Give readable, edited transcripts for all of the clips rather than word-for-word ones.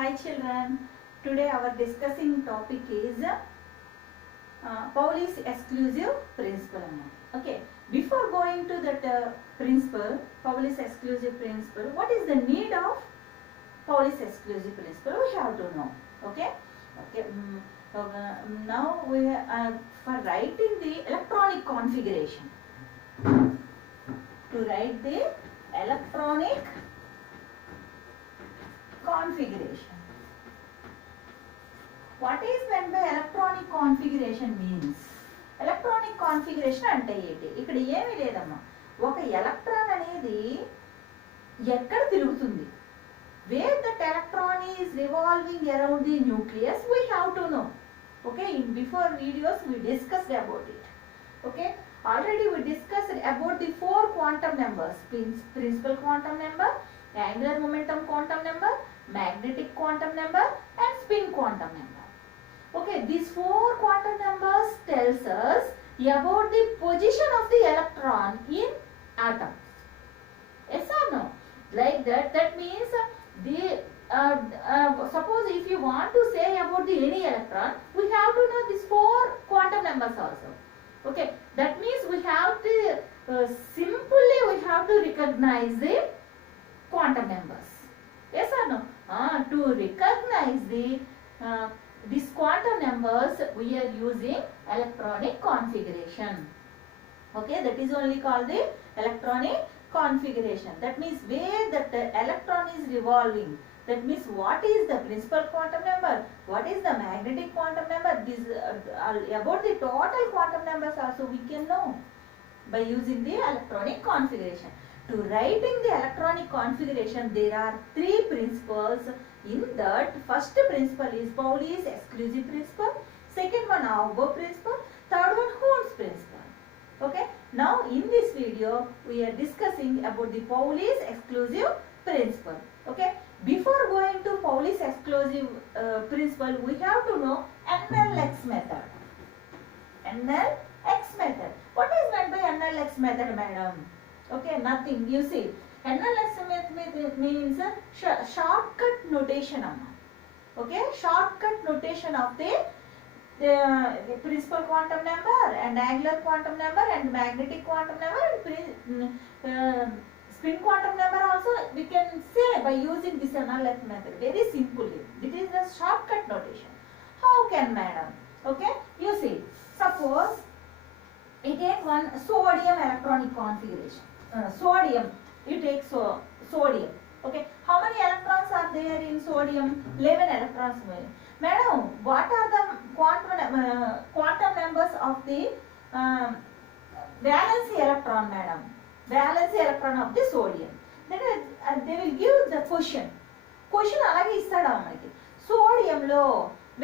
Hi children, today our discussing topic is Pauli's exclusive principle. Okay, before going to that principle, Pauli's exclusive principle, what is the need of Pauli's exclusive principle? We have to know. Okay, okay. Now we for writing the electronic configuration. To write the electronic configuration. What is meant by electronic configuration means? Electronic configuration అంటే ఏంటి? ఇక్కడ ఏమీ లేదమ్మా. ఒక electron అనేది ఎక్కడ తిరుగుతుంది? Where that electron is revolving around the nucleus, we have to know. Okay, in before videos we discussed about it. Okay, already we discussed about the four quantum numbers: principal quantum number, angular momentum quantum number, magnetic quantum number, and spin quantum number. Okay, these four quantum numbers tells us about the position of the electron in atom. Yes or no? Like that. That means the suppose if you want to say about the any electron, we have to know these four quantum numbers also. Okay, that means we have to simply we have to recognize the quantum numbers. Yes or no? To recognize the these quantum numbers, we are using electronic configuration. Okay, that is only called the electronic configuration. That means where that electron is revolving. That means what is the principal quantum number, what is the magnetic quantum number. This about the total quantum numbers also we can know by using the electronic configuration. To writing the electronic configuration, there are three principles. In that, first principle is Pauli's exclusive principle, second one Aubert principle, third one Hund's principle. Okay, now in this video we are discussing about the Pauli's exclusive principle. Okay, before going to Pauli's exclusive principle, we have to know NLX method. NLX method. What is meant by NLX method, madam? Okay, nothing. You see, NLX method means shortcut notation. Okay, shortcut notation of the principal quantum number and angular quantum number and magnetic quantum number and spin quantum number also we can say by using this NLX method. Very simply, it is the shortcut notation. How can, madam? Okay, you see, suppose you take one sodium electronic configuration. Sodium, you take sodium. Okay, how many electrons are there in sodium? 11 electrons. Madam, what are the quantum numbers of the valence electron, madam? Valence electron of the sodium. Then they will give the question అలాగే ఇస్తాడు మనకి. సోడియంలో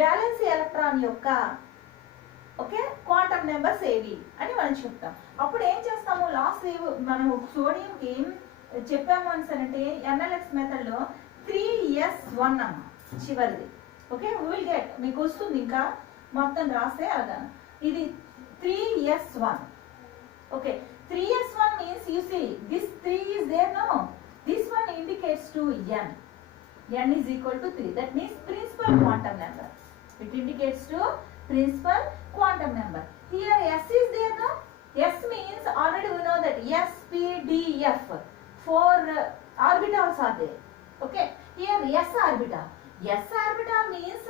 violence electron యొక్క okay quantum numbers ఏవి అని మనం చెప్తాం. అప్పుడు ఏం చేస్తాము, లాస్ట్ మనం సోడియంకి ఏం చెప్పాము అంటే ఎన్ఎల్ఎక్స్ మెథడ్ లో 3s1 అమ్మ చివరిది. ఓకే, వీ విల్ గెట్, మీకు వస్తుంది ఇంకా మొత్తం రాస్తే అలాగా. ఇది 3s1. Okay, 3s1 means you see this 3 is there, no, this one indicates to n is equal to 3. That means principal quantum number. It indicates to principal quantum number. Here s is there, no, s means already we know that s, p, d, f, 4 orbitals are there. Okay, here s orbital means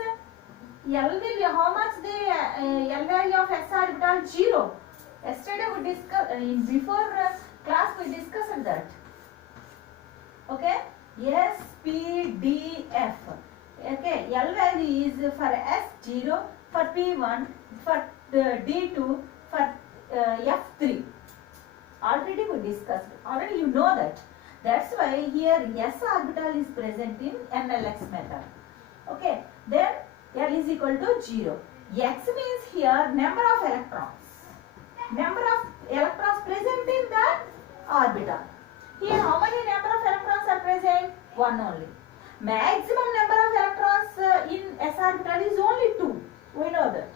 L value, how much the L value of s orbital? 0. Yesterday we discussed, in before class we discussed that. Okay, s, p, d, f. Okay, L value is for s 0, for p 1, for d 2, for f 3. Already we discussed. Already you know that. That's why here s orbital is present in NLX method. Okay, then L is equal to 0. X means here number of electrons. Number of electrons present in that orbital. Here how many number of electrons are present? 1 only. Maximum number of electrons in s orbital is only 2. We know that.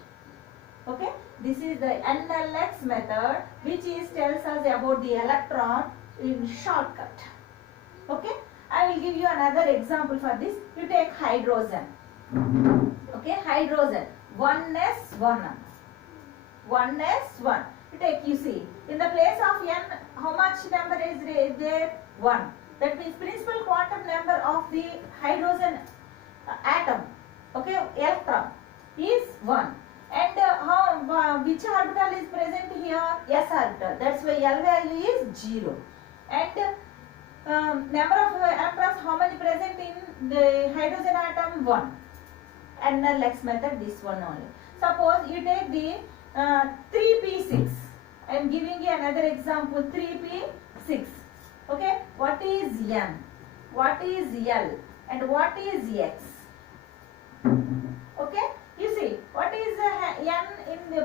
Okay, this is the NLX method which is tells us about the electron in shortcut. Okay, I will give give you another example for this. You take hydrogen. Okay, hydrogen. 1s1. 1s1. You take, you see, in the place of n, how much number is there? 1. That means principal quantum number of the hydrogen atom, okay, electron, is 1. And which orbital is present here? S orbital. That's why L value is 0. And number of electrons, how many present in the hydrogen atom? 1. NLX method, this one only. Suppose you take the 3p6. I am giving you another example. 3p6. Okay. What is N? What is L? And what is X? Okay. You see, what is N in the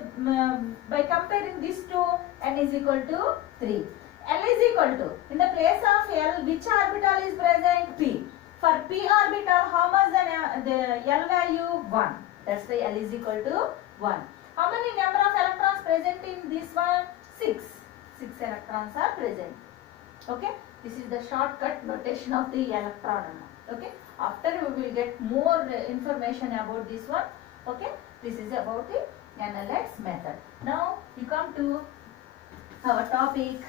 by comparing these two? N is equal to 3. L is equal to, in the place of L, which orbital is present? P. For p orbital, how much the L value? 1. That's why L is equal to 1. How many number of electrons present in this one? 6. 6 electrons are present. Okay. This is the shortcut notation of the electron. Okay. After we will get more information about this one. Okay. This is about the NLX method. Now you come to our topic,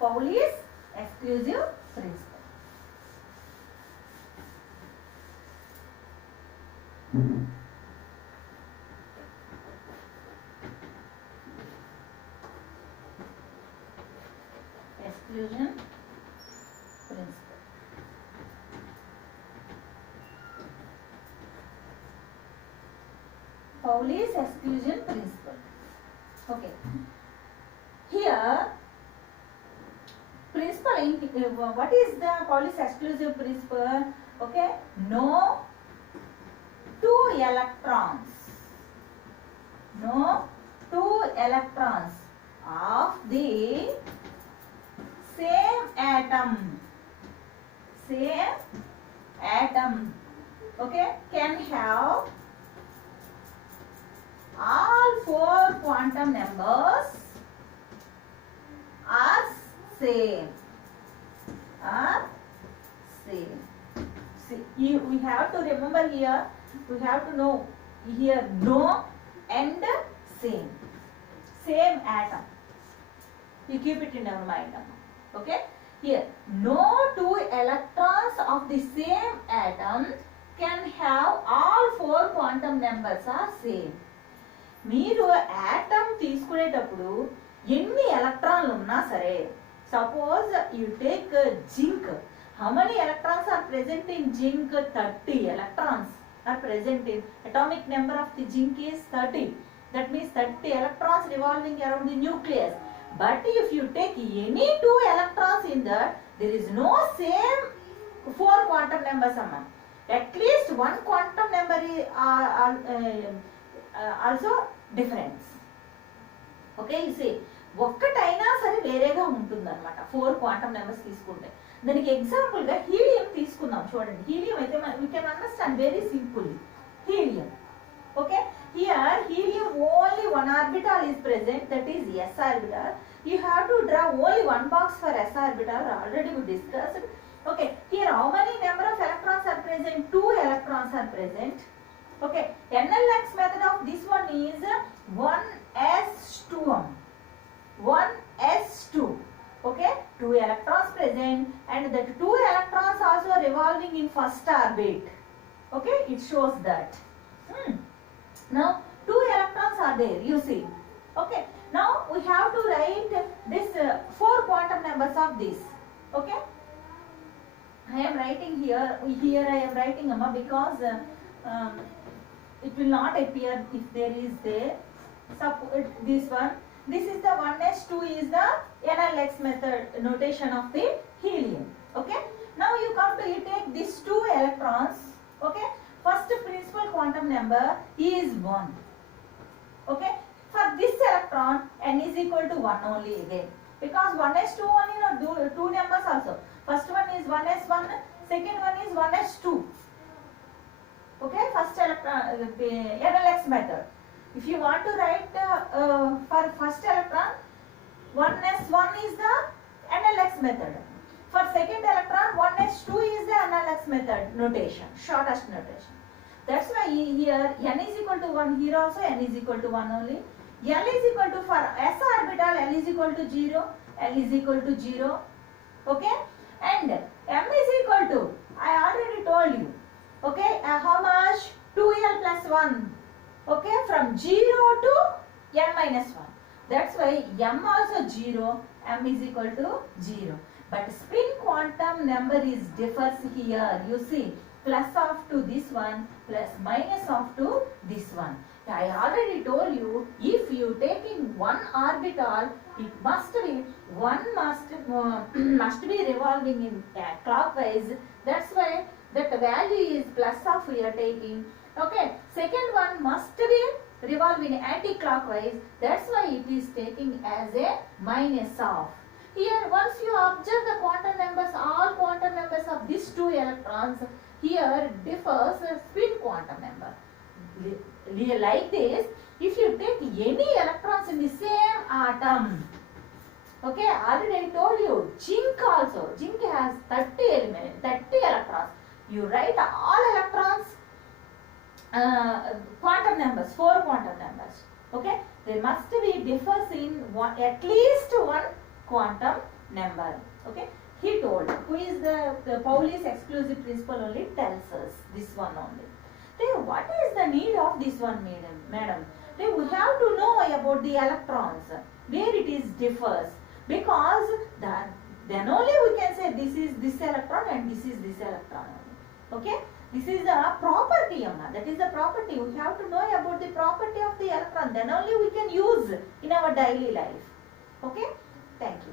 Pauli's exclusive principle. Exclusion principle. Pauli's exclusion principle. Okay. Here, principle, what is the Pauli's exclusive principle? Okay. No two electrons. No two electrons of the same atom. Same atom. Okay. Can have all 4 quantum numbers are same. Are same. See, we have to remember here, we have to know here no and same. Same atom. You keep it in our mind. Okay? Here, no two electrons of the same atom can have all 4 quantum numbers are same. మీరు atom తీసుకునేటప్పుడు ఎన్ని ఎలక్ట్రాన్లు ఉన్నా సరే, suppose you take zinc, how many electrons are present in zinc? 30 electrons are present in, atomic number of the zinc is 30. That means 30 electrons revolving around the nucleus. But if you take any 2 electrons in that, there is no same 4 quantum numbers among. At least 1 quantum number is also difference. Okay, you see, ఒక్కటైనా సరే వేరేగా ఉంటుంది అనమాట 4 quantum numbers తీసుకుంటే. దానికి example గా helium తీసుకుందాం. చూడండి, హీలియం అయితే we can understand very simply. Helium. Okay, here helium only 1 orbital is present, that is s orbital. You have to draw only 1 box for s orbital, already we discussed. Okay, here how many number of electrons are present? 2 electrons are present. Okay, NLX method of this one is 1s2. 1s2. Okay, 2 electrons present, and that 2 electrons also revolving in first orbit. Okay, it shows that. Now 2 electrons are there, you see. Okay, now we have to write this 4 quantum numbers of this. Okay, I am writing here I am writing because it will not appear if there is there. This one, this is the 1s2 is the NLX method notation of the helium. Okay, now you come to, you take these 2 electrons. Okay, first principal quantum number is 1. Okay, for this electron n is equal to 1 only again, because 1s2 only, no, 2 numbers also. First one is 1s1, second one is 1s2. Okay, first electron, NLX method. If you want to write for first electron, 1s1 is the NLX method. For second electron, 1s2 shortest method notation, shortest notation. That's why here n is equal to 1, here also n is equal to 1 only. L is equal to, for s orbital, L is equal to 0, L is equal to 0, okay? And m is equal to, I already told you, okay, how much? 2l plus 1, okay, from 0 to n minus 1. That's why m also 0, m is equal to 0. But spin quantum number is differs here. You see, plus of to this one, plus minus of to this one. I already told you, if you taking one orbital, it must be must be revolving in clockwise. That's why that value is plus of we are taking. Okay. Second one must be revolving anti-clockwise. That's why it is taking as a minus of. Here, once you observe the quantum numbers, all quantum numbers of these two electrons, here differs spin quantum number. Like this, if you take any electrons in the same atom, okay, already I told you, zinc also, zinc has 30 elements, 30 electrons. You write all electrons, quantum numbers, 4 quantum numbers, okay, they must be differs in one, at least one quantum number, okay. He told, who is the Pauli's exclusive principle only tells us this one only. Then what is the need of this one, madam? Then we have to know about the electrons, where it is differs, because then only we can say this is this electron and this is this electron only, okay. This is a property, Amma. That is the property. We have to know about the property of the electron. Then only we can use in our daily life. Okay? Thank you.